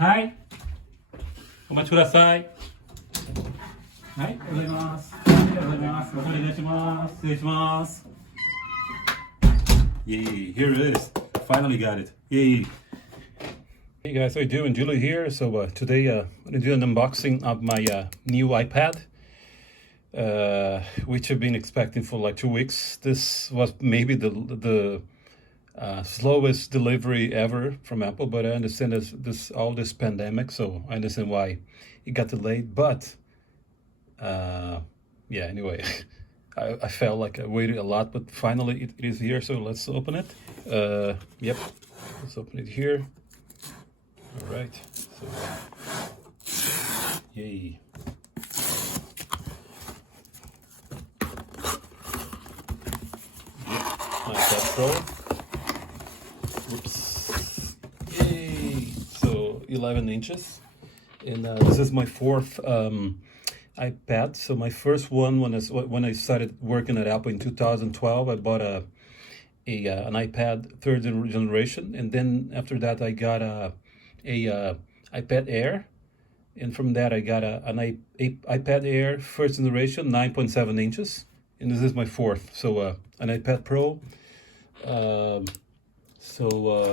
はい。お待ちください。はい、おはようございます。おはようございます。お願いします。失礼します。Yay, here it is. Finally got it. Yay. Hey guys, how you doing? Julie here. So today I'm going to do an unboxing of my new iPad, which I've been expecting for like 2 weeks. This was maybe the slowest delivery ever from Apple, but I understand all this pandemic, so I understand why it got delayed. But yeah, anyway, I felt like I waited a lot, but finally it is here. So let's open it. Yep, let's open it here. All right, so yay. iPad Pro. Whoops. Yay. So 11 inches. And this is my fourth iPad. So my first one, when I started working at Apple in 2012, I bought an iPad third generation. And then after that, I got a iPad Air. And from that, I got an iPad Air first generation, 9.7 inches. And this is my fourth. So an iPad Pro.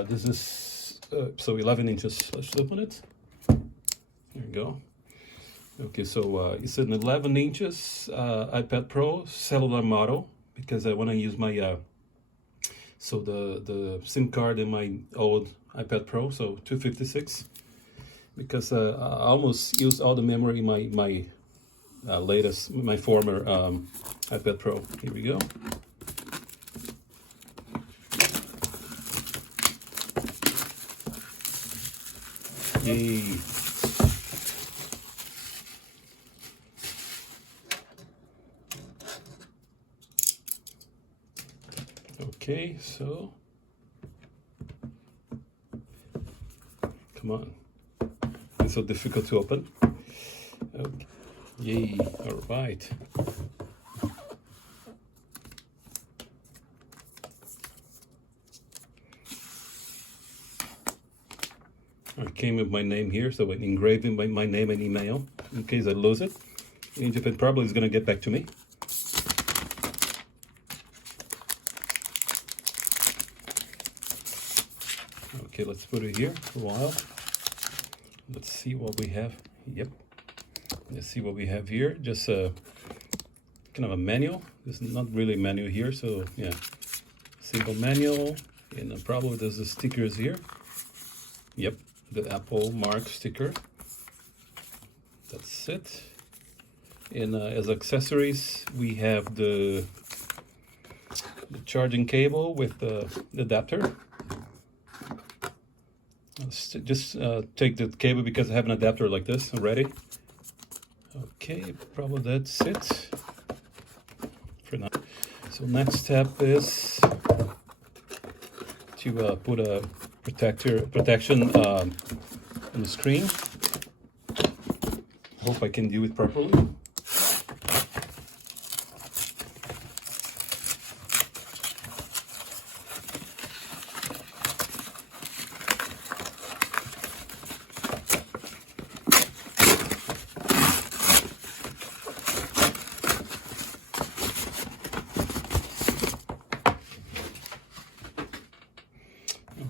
This is so 11 inches. Let's open it. There you go. Okay, so it's an 11 inches iPad Pro cellular model, because I want to use my so the SIM card in my old iPad Pro, so 256, because I almost used all the memory in my my former iPad Pro. Here we go. Yay. Okay, so come on. It's so difficult to open. Okay. Yay, all right. It came with my name here, so I'm engraving my name and email in case I lose it. And Japan probably is going to get back to me. Okay, let's put it here for a while. Let's see what we have. Yep. Let's see what we have here. Just a kind of a manual. There's not really a manual here, so yeah. Simple manual, and probably there's the stickers here. Yep. The Apple mark sticker. That's it. And as accessories, we have the charging cable with the adapter. Let's just take the cable because I have an adapter like this already. Okay, probably that's it for now. So next step is to put a protection on the screen. Hope I can do it properly.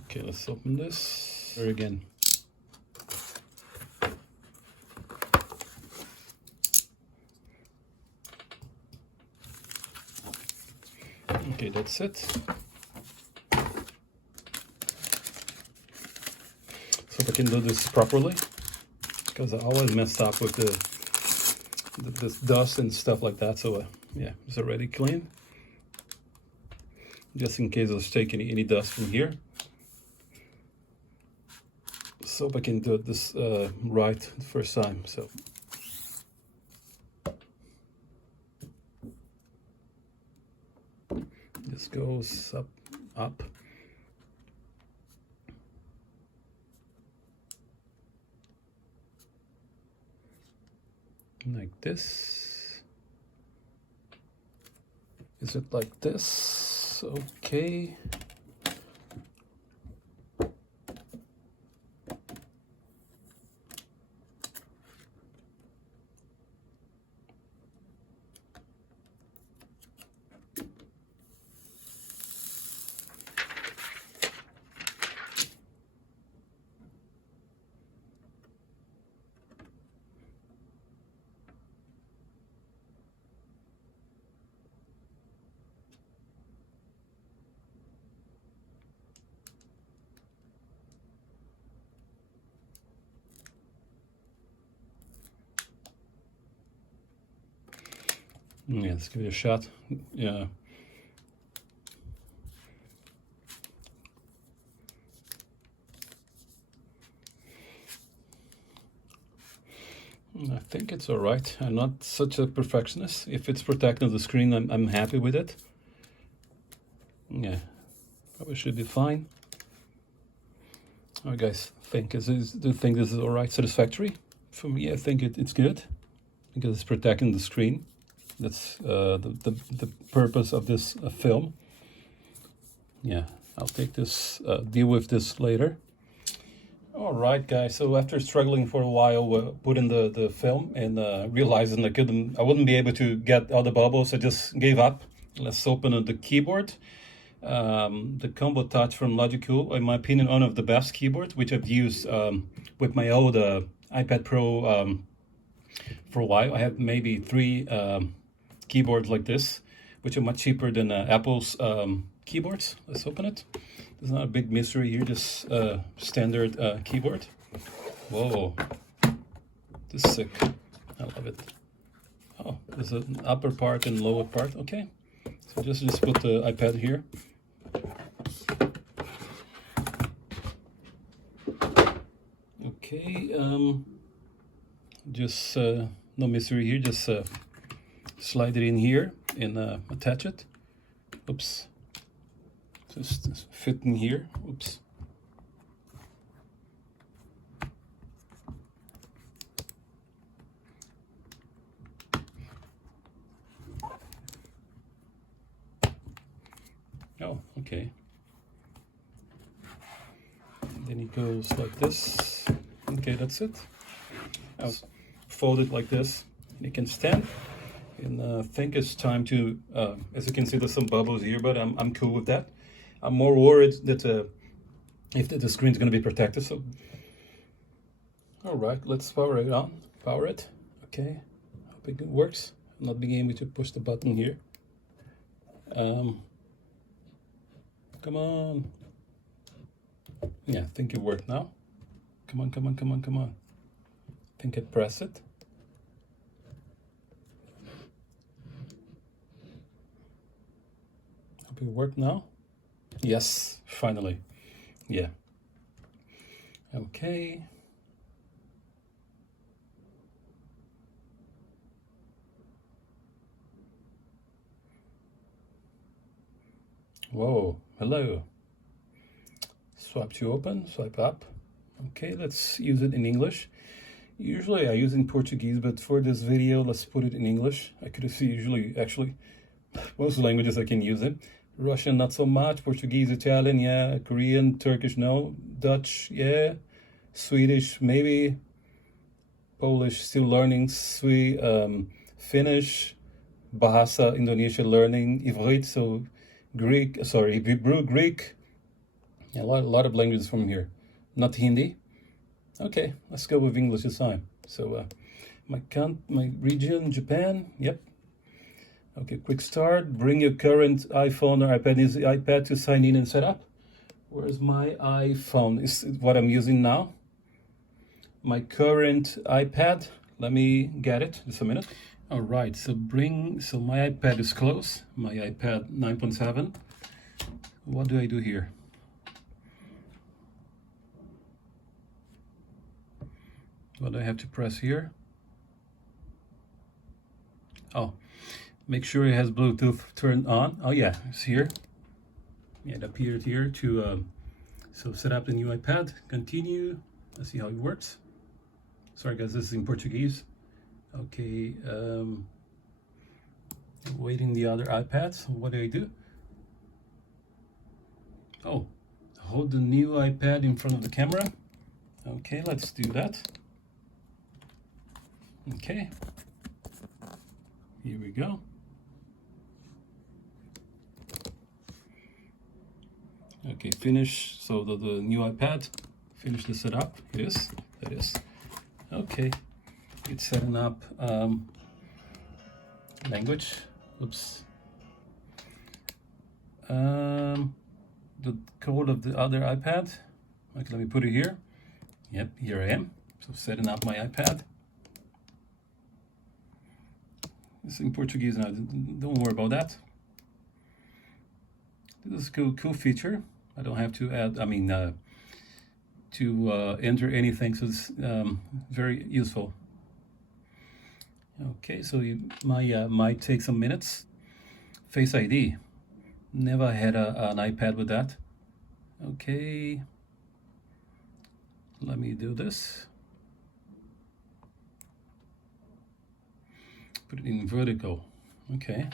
Okay, let's open this here again. Okay, that's it. So if I can do this properly, because I always mess up with this dust and stuff like that. So yeah, it's already clean. Just in case I was taking any dust from here. So hope I can do this right the first time. So this goes up. Like this. Is it like this? Okay. Yeah, let's give it a shot. Yeah. I think it's all right. I'm not such a perfectionist. If it's protecting the screen, I'm happy with it. Yeah, probably should be fine. All right, guys, do you think this is all right, satisfactory? For me, I think it's good because it's protecting the screen. That's the purpose of this film. Yeah, I'll take this, deal with this later. All right, guys. So after struggling for a while, putting the film and realizing I wouldn't be able to get all the bubbles, I just gave up. Let's open the keyboard. The Combo Touch from Logicool, in my opinion, one of the best keyboards, which I've used with my old iPad Pro for a while. I have maybe 3 keyboards like this, which are much cheaper than Apple's keyboards. Let's open it. There's not a big mystery here, just standard keyboard. Whoa, this is sick. I love it. Oh, there's an upper part and lower part. Okay, so just put the iPad here. Okay, just no mystery here. Just slide it in here and attach it. Oops. Just fit in here. Oops. Oh, okay. Then it goes like this. Okay, that's it. I'll fold it like this. It can stand. And I think it's time to, as you can see, there's some bubbles here, but I'm cool with that. I'm more worried that if the screen is going to be protected. So, all right, let's power it on. Power it. Okay, hope it works. I'm not being able to push the button here. Come on. Yeah, I think it worked now. Come on, come on, come on, come on. I think I press it. Hope it worked now. Yes, finally. Yeah. Okay. Whoa, hello. Swipe to open, swipe up. Okay, let's use it in English. Usually I use it in Portuguese, but for this video, let's put it in English. I could see usually, actually, most languages I can use it. Russian, not so much. Portuguese, Italian, yeah. Korean, Turkish, no. Dutch, yeah. Swedish, maybe. Polish, still learning. Finnish, Bahasa, Indonesia, learning. Ivrit, so Greek, sorry, Hebrew, Greek. Yeah, a lot of languages from here. Not Hindi. Okay, let's go with English this time. So, my region, Japan. Yep. Okay, quick start. Bring your current iPhone or iPad. Is the iPad to sign in and set up? Where's my iPhone? Is what I'm using now. My current iPad. Let me get it. Just a minute. All right. So my iPad is close. My iPad 9.7. What do I do here? What do I have to press here? Oh. Make sure it has Bluetooth turned on. Oh yeah, it's here. Yeah, it appeared here to, so set up the new iPad, continue. Let's see how it works. Sorry guys, this is in Portuguese. Okay, waiting the other iPads. What do I do? Oh, hold the new iPad in front of the camera. Okay, let's do that. Okay, here we go. Okay, finish. So the new iPad, finish the setup. It is. Okay, it's setting up language. Oops. The code of the other iPad. Okay, let me put it here. Yep, here I am. So setting up my iPad. It's in Portuguese now. Don't worry about that. This is a cool feature. I don't have to add, to enter anything, so it's very useful. Okay, so you might take some minutes. Face ID. Never had an iPad with that. Okay, let me do this. Put it in vertical. Okay.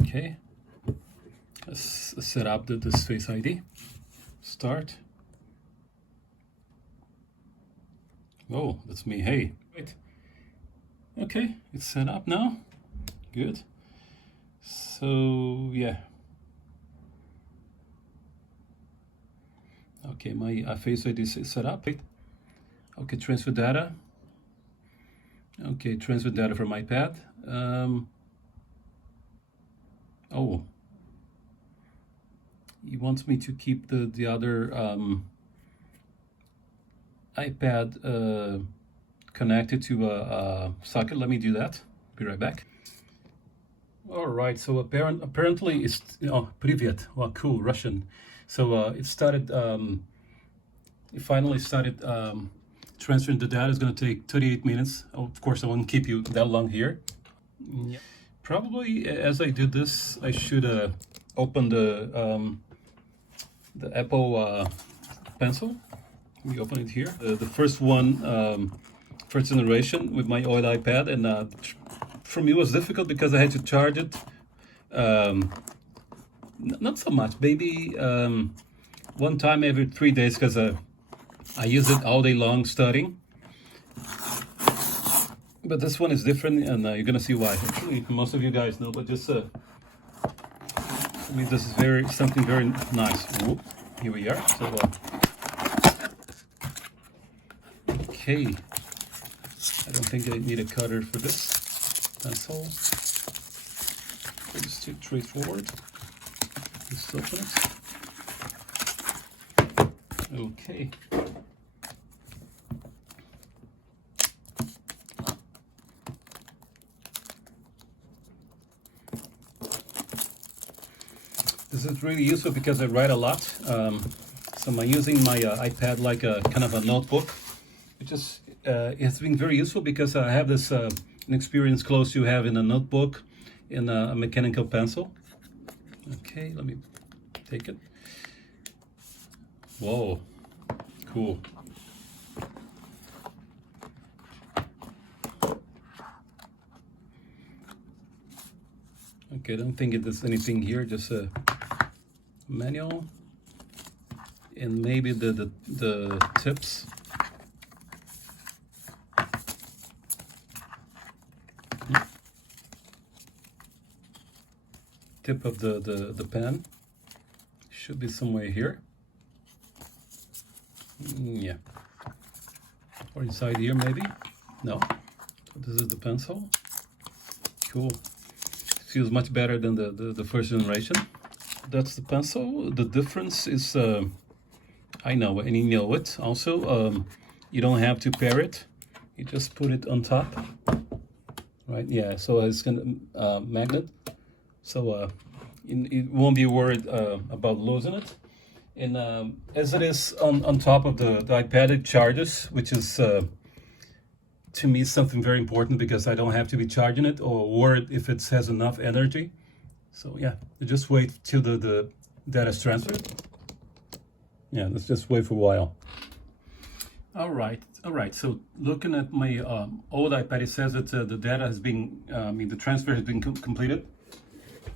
Okay. Let's set up this Face ID. Start. Oh, that's me. Hey. Wait. Okay, it's set up now. Good. So yeah. Okay, my Face ID is set up. Okay, transfer data. Okay, transfer data from iPad. Oh, he wants me to keep the other iPad connected to a socket. Let me do that. Be right back. All right. So apparently it's Privyet. Well, cool, Russian. So it started. It finally started transferring the data. Is going to take 38 minutes. Of course, I won't keep you that long here. Yeah. Probably as I do this, I should open the Apple Pencil. Let me open it here. The first one, first generation with my old iPad, and for me it was difficult because I had to charge it. Not so much, maybe one time every 3 days, because I use it all day long studying. But this one is different, and you're gonna see why. Actually, most of you guys know, but just I mean, this is something very nice. Whoop, here we are. So, okay, I don't think I need a cutter for this pencil. It's too straightforward. Just open it. Okay. This is really useful because I write a lot. So I'm using my iPad like a kind of a notebook. It's been very useful because I have this an experience close to have in a notebook in a mechanical pencil. Okay, let me take it. Whoa, cool. Okay, I don't think there's anything here, just a manual and maybe the tips. Tip of the pen should be somewhere here. Yeah, or inside here maybe. No, so this is the pencil. Cool. Feels much better than the first generation. That's the pencil. The difference is I know, and you know it also. You don't have to pair it. You just put it on top, right? Yeah, so it's gonna magnet, so you won't be worried about losing it. And as it is on top of the iPad, it charges, which is to me something very important because I don't have to be charging it or worried if it has enough energy. So yeah, just wait till the data is transferred. Yeah, let's just wait for a while. All right. So looking at my old iPad, it says that the data has been, the transfer has been completed.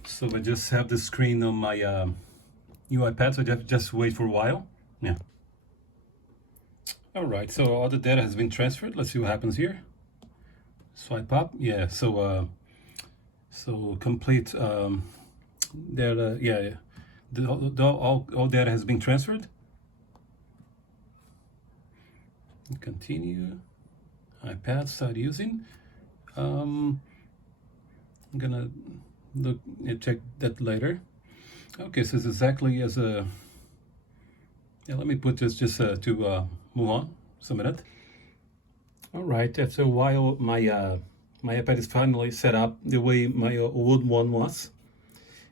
So I just have the screen on my new iPad, so just wait for a while. Yeah. All right, so all the data has been transferred. Let's see what happens here. Swipe up. Yeah, so complete data. Yeah, all data has been transferred. Continue. iPad, start using. I'm gonna look and check that later. Okay, so it's exactly as a. Yeah, let me put this just to move on. Submit it. All right, after a while, my iPad is finally set up the way my old one was.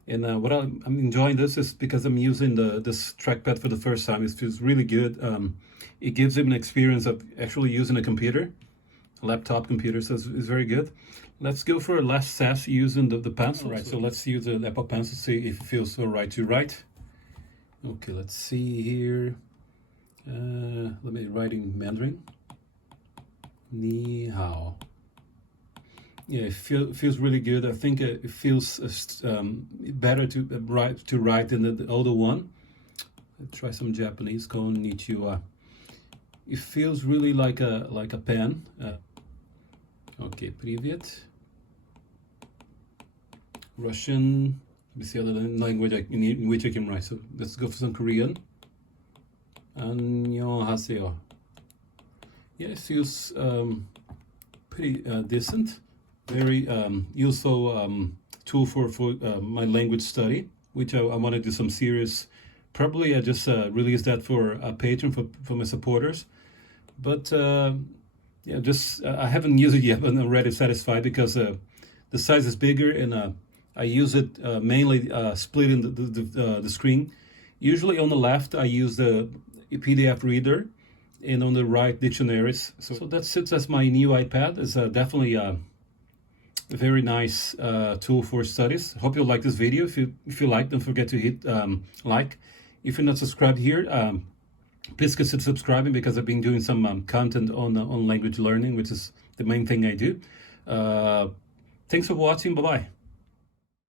And what I'm enjoying this is because I'm using this trackpad for the first time. It feels really good. It gives him an experience of actually using a computer, a laptop computer, so it's very good. Let's go for a last test using the pencil. All right, so let's use the Apple Pencil, see if it feels all right to write. Okay, let's see here. Let me write in Mandarin. Ni hao. Yeah, it feels really good. I think it feels better to write than the older one. Let's try some Japanese. Konnichiwa. It feels really like a pen. Okay, привет. Russian. Let me see other language in which I can write. So let's go for some Korean. 안녕하세요. Yeah, it feels pretty decent. Very useful tool for my language study, which I want to do some serious. Probably I just released that for a Patreon for my supporters. But yeah, just I haven't used it yet, but I'm already satisfied because the size is bigger and I use it mainly splitting the screen. Usually on the left, I use the PDF reader, and on the right, dictionaries. So that's it. That's my new iPad. It's definitely a very nice tool for studies. Hope you like this video. If you like, don't forget to hit like. If you're not subscribed here, please consider subscribing because I've been doing some content on language learning, which is the main thing I do. Thanks for watching. Bye-bye.